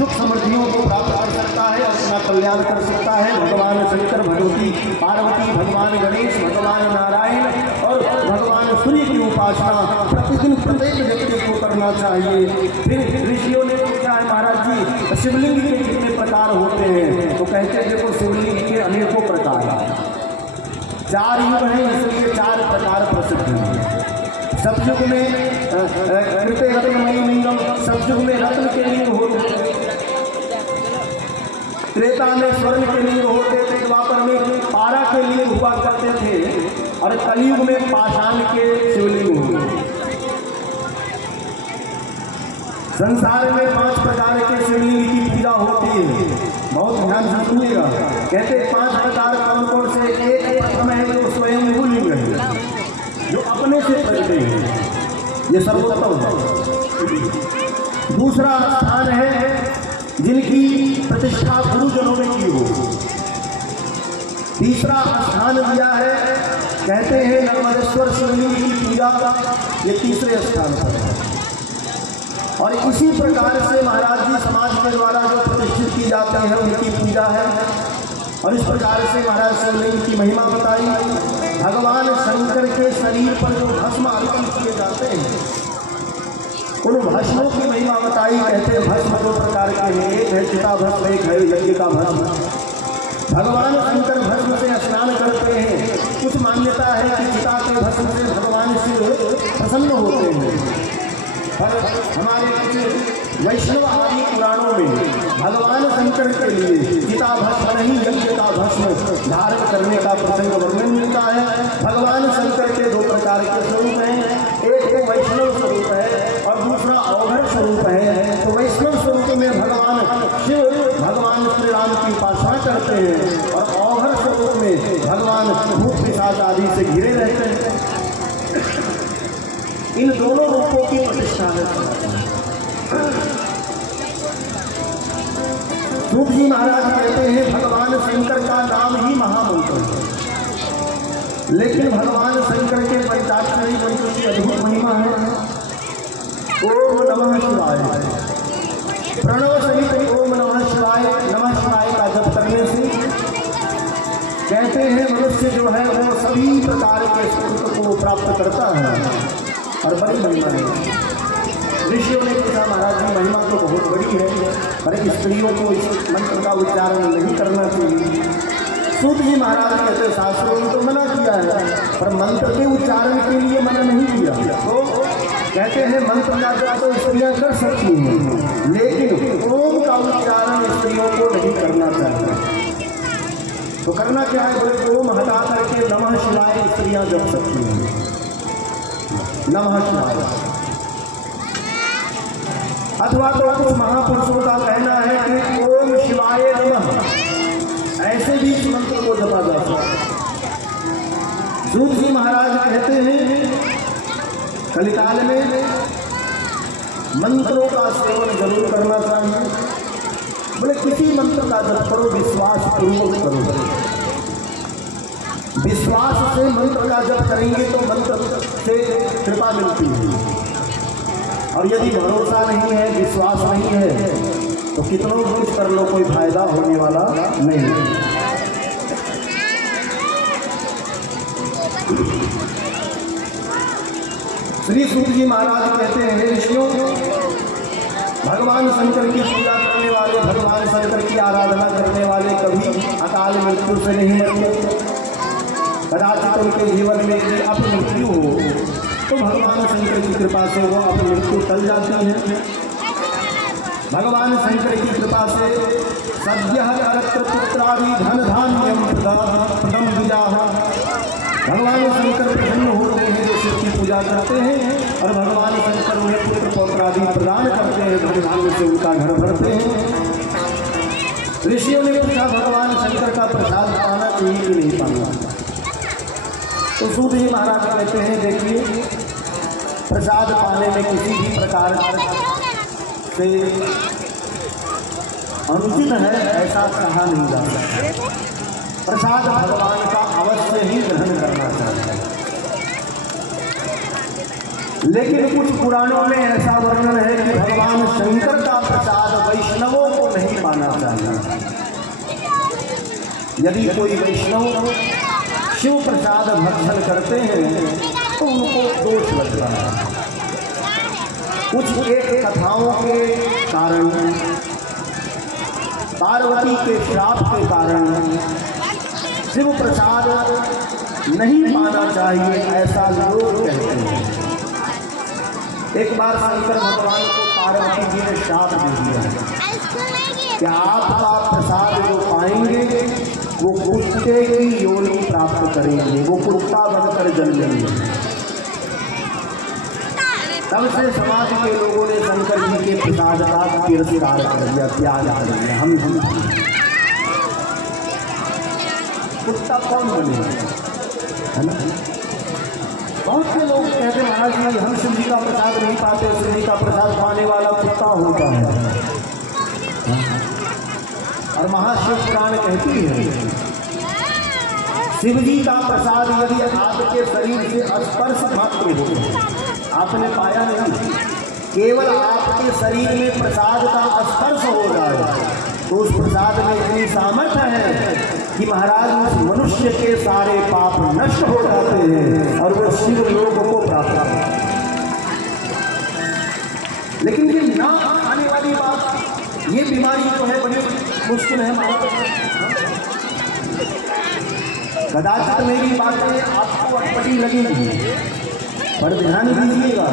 सुख समृद्धियों को प्राप्त कर सकता है, अपना कल्याण कर सकता है। भगवान शंकर, भगवती पार्वती, भगवान गणेश, भगवान नारायण और भगवान सूर्य की उपासना प्रतिदिन प्रत्येक व्यक्ति को करना चाहिए। फिर ऋषियों ने पूछा है महाराज जी शिवलिंग के कितने प्रकार होते हैं? तो कहते हैं देखो शिवलिंग के अनेकों प्रकार हैं, 4 युग हैं, इसलिए 4 प्रकार प्रसिद्ध हैं। सतयुग में कृते रत्नमयी लिंगम, सतयुग में रत्न के लिंग होते थे, त्रेता में स्वर्ण के लिंग होते थे, द्वापर में पारा के लिंग हुआ करते थे और कलयुग में पाषाण के शिवलिंग होते। संसार में 5 प्रकार के शिवलिंग की पूजा होती है, बहुत ध्यान से सुनिएगा। कहते 5 प्रकार कौन कौन से? एक प्रथम है जो स्वयं लिंग है, जो अपने से प्रकटे हैं, ये सर्वोत्तम है। दूसरा स्थान है जिनकी प्रतिष्ठा गुरुजनों ने की हो। तीसरा स्थान दिया है, कहते हैं नर्मदेश्वर शिवलिंग की पूजा, ये तीसरे स्थान पर है। और इसी प्रकार से महाराज जी समाज के द्वारा जो प्रतिष्ठित की जाते हैं उनकी पूजा है। और इस प्रकार से महाराज शिवलिंग की महिमा बताई। भगवान शंकर के शरीर पर जो भस्म अर्पण किए जाते हैं उन भस्मों की महिमा बताई। कहते हैं भस्म 2 प्रकार के हैं, एक है चिता भस्म, एक है यज्ञ का भस्म। भगवान शंकर भस्म से स्नान करते हैं। कुछ मान्यता है कि चिता के भस्म से भगवान शिव प्रसन्न होते हैं, पर हमारे वैष्णव आदि पुराणों में भगवान शंकर के लिए चिता भस्म नहीं यज्ञ का भस्म धारण करने का प्रसंग वर्णन मिलता है। भगवान शंकर के 2 प्रकार के स्वरूप हैं, एक तो वैष्णव स्वरूप है और दूसरा अवघड़ स्वरूप है। तो वैष्णव स्वरूप में भगवान शिव भगवान श्री राम की उपासना करते हैं और अवघड़ स्वरूप में भगवान भूत पिशाच आदि से घिरे रहते हैं। इन दोनों रूपों की प्रतिष्ठा है। सूत जी महाराज कहते हैं भगवान शंकर का नाम ही महामंत्र है, लेकिन भगवान शंकर के पंचाक्षरी मंत्र की अद्भुत महिमा है। ओम नमः शिवाय, प्रणव सहित ओम नमः शिवाय का जप करने से कहते हैं मनुष्य जो है वो सभी प्रकार के सुख को प्राप्त करता है और बड़ी महिमा है। ऋषियों ने पूछा महाराज जी महिमा तो बहुत बड़ी है, पर स्त्रियों को इस मंत्र का उच्चारण नहीं करना चाहिए। सूत जी महाराज कहते शास्त्रों ने तो मना किया है, पर मंत्र के उच्चारण के लिए मना नहीं किया। तो कहते हैं मंत्र का जप तो स्त्रियाँ कर सकती हैं, लेकिन ओम का उच्चारण स्त्रियों को नहीं करना चाहिए। तो करना क्या है? बोले ओम हटा करके नमः शिवाय स्त्रियाँ जप सकती हैं, नमः शिवाय। अथवा तो कुछ महापुरुषों का कहना है कि ओम शिवाय नमः, ऐसे भी इस मंत्र को जपा जा सकता है। सूत जी महाराज कहते हैं कलिकाल में मंत्रों का सेवन जरूर करना चाहिए। बोले किसी मंत्र का जप करो विश्वास पूर्वक करो। विश्वास से मंत्र का जप करेंगे तो मंत्र से कृपा मिलती है, और यदि भरोसा नहीं है, विश्वास नहीं है, तो कितनों कुछ कर लो कोई फायदा होने वाला नहीं। श्री सूत जी महाराज कहते हैं ऋषियों भगवान शंकर की पूजा करने वाले, भगवान शंकर की आराधना करने वाले कभी अकाल मृत्यु से नहीं मरते। कदाचित उनके जीवन में यदि अपमृत्यु हो तो भगवान शंकर की कृपा से वो अपमृत्यु टल जाती है। भगवान शंकर की कृपा से सद्यः करत्र पुत्रादि धन धान्यम प्रदम विजाह। भगवान शंकर प्रसन्न होते हैं जो शिव की पूजा करते हैं, और भगवान शंकर उन्हें पुत्र पौत्र आदि प्रदान करते हैं, धन धान्य से उनका घर भरते हैं। ऋषियों ने पूछा भगवान शंकर का प्रसाद पाना चाहिए कि नहीं पाना? तो सूत जी महाराज कहते हैं देखिए प्रसाद पाने में किसी भी प्रकार से अनुचित है ऐसा कहा नहीं जा सकता। प्रसाद भगवान का अवश्य ही ग्रहण करना चाहिए। लेकिन कुछ पुराणों में ऐसा वर्णन है कि भगवान शंकर का प्रसाद वैष्णवों को नहीं पाना चाहिए। यदि कोई वैष्णव शिव प्रसाद भक्षण करते हैं तो उनको दोष लगता है। कुछ एक कथाओं के कारण, पार्वती के श्राप के कारण शिव प्रसाद नहीं पाना चाहिए, ऐसा लोग कहते हैं। एक बार शंकर भगवान को पार्वती जी ने श्राप दे दिया कि आपका प्रसाद जो पाएंगे वो कुत्ते की योनि प्राप्त करेंगे, वो कुत्ता बनकर जन्मेंगे। तब से समाज के लोगों ने शंकर जी के प्रसाद का तिरस्कार कर दिया, त्याग कर दिया। हम कुत्ता कौन बनेगा, है ना? बहुत से लोग कहते हैं महाराज जी हम शिव जी का प्रसाद नहीं पाते, शिव जी का प्रसाद पाने वाला कुत्ता होता है। और महाशिव पुराण कहती है शिव जी का प्रसाद यदि आपके शरीर से स्पर्श मात्र हो, आपने पाया नहीं, केवल आपके शरीर में प्रसाद का स्पर्श हो जाए तो उस प्रसाद में इतनी सामर्थ्य है कि महाराज उस मनुष्य के सारे पाप नष्ट हो जाते हैं और वो शिव लोक को प्राप्त होता है। लेकिन ये ना आने वाली बात, ये बीमारी तो है, बड़ी मुश्किल है कदाचित मेरी बातें आपको अटपटी लगेगी, पर ध्यान दीजिएगा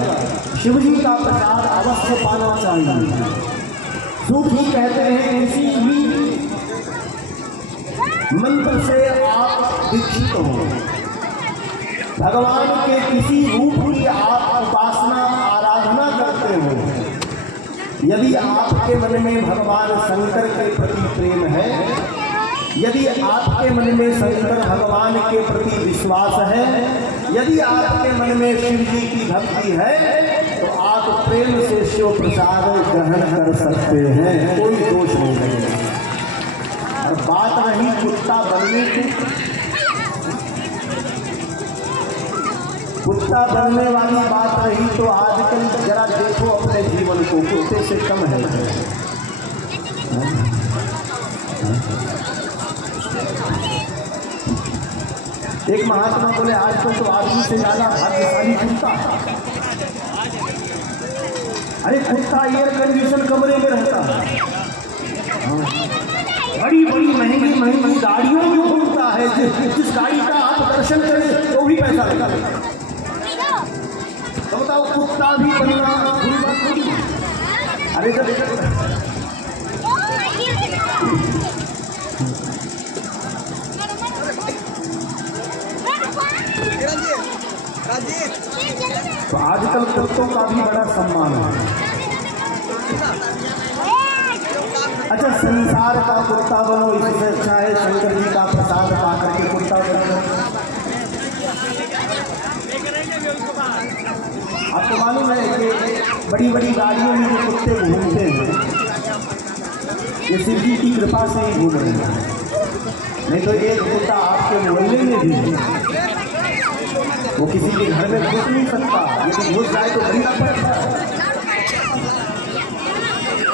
शिव जी का प्रसाद अवश्य पाना चाहिए। सूफी कहते हैं किसी भी मंत्र से आप दीक्षित हो, भगवान के किसी रूप की आप उपासना आराधना करते हो, यदि आपके मन में भगवान शंकर के प्रति प्रेम है, यदि आपके मन में शंकर भगवान के प्रति विश्वास है, यदि आपके मन में शिव जी की भक्ति है, तो आप प्रेम से शिव प्रसाद ग्रहण कर सकते हैं, कोई दोष नहीं लगेगा। और बात रही कुत्ता बनने की, कुत्ता बनने वाली बात रही तो आजकल जरा देखो अपने जीवन को, कुत्ते से कम है। एक महात्मा बोले आजकल तो आदमी से ज्यादा भाग्यशाली कुत्ता है। अरे कुत्ता एयर कंडीशन कमरे में रहता है, बड़ी बड़ी महंगी महंगी गाड़ियों में घूमता है, जिस गाड़ी का आप दर्शन करें तो भी पैसा लगा। तो बताओ कुत्ता भी बनना बुरी बात नहीं। अरे जब तो आजकल कुत्तों का भी बड़ा सम्मान है। अच्छा संसार का कुत्ता बनो, इससे अच्छा है शंकर जी का प्रसाद पाकर के कुत्ता बनो। आपको मालूम है कि बड़ी बड़ी गाड़ियों में जो कुत्ते घूमते हैं ये शिव जी की कृपा से ही घूम रहे हैं, नहीं तो एक कुत्ता आपके मोहल्ले में भी वो किसी के घर में घुस नहीं सकता, यदि घुस जाए तो खरीदा पड़ता है।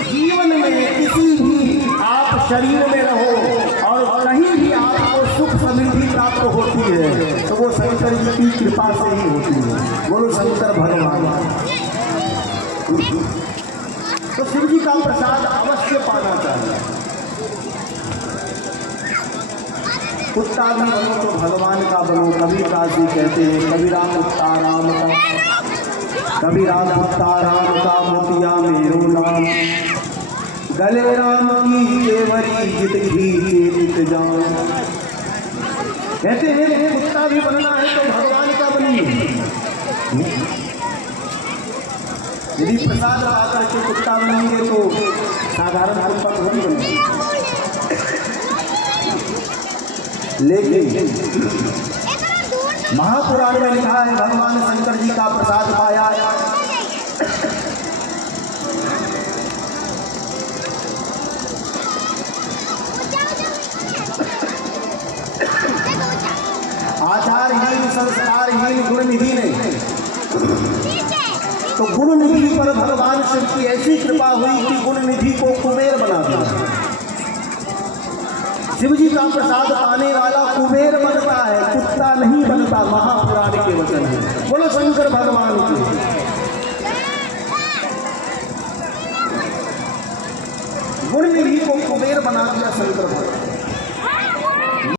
जीवन में किसी भी आप शरीर में रहो और कहीं भी आपको सुख समृद्धि प्राप्त होती है तो वो शंकर जी की कृपा से ही होती है। बोलो शंकर भगवान। तो शिव जी का प्रसाद अवश्य पाना चाहिए। कुत्ता भी बनो तो भगवान का बनो। कबीर दास जी कहते हैं कबीरा कुत्ता राम का, कबीरा कुत्ता राम का मोतिया मेरो नाम, गले राम की केवरी जित घी चेत जान। कहते हैं कुत्ता भी बनना है तो भगवान का बनिए। यदि प्रसाद आकर के कुत्ता बनेंगे तो साधारण कुत्ता थोड़ी बनेंगे। लेकिन महापुराण में लिखा है भगवान शंकर जी का प्रसाद पाया, आचारहीन संस्कारहीन गुणनिधि ने निधि पर भगवान शिव की ऐसी कृपा हुई कि गुण निधि को कुबेर बना दिया। शिव जी का प्रसाद पाने वाला कुबेर बनता है, कुत्ता नहीं बनता। महापुराण के वचन है। बोलो शंकर भगवान की। गुण निधि को कुबेर बना दिया शंकर भगवान।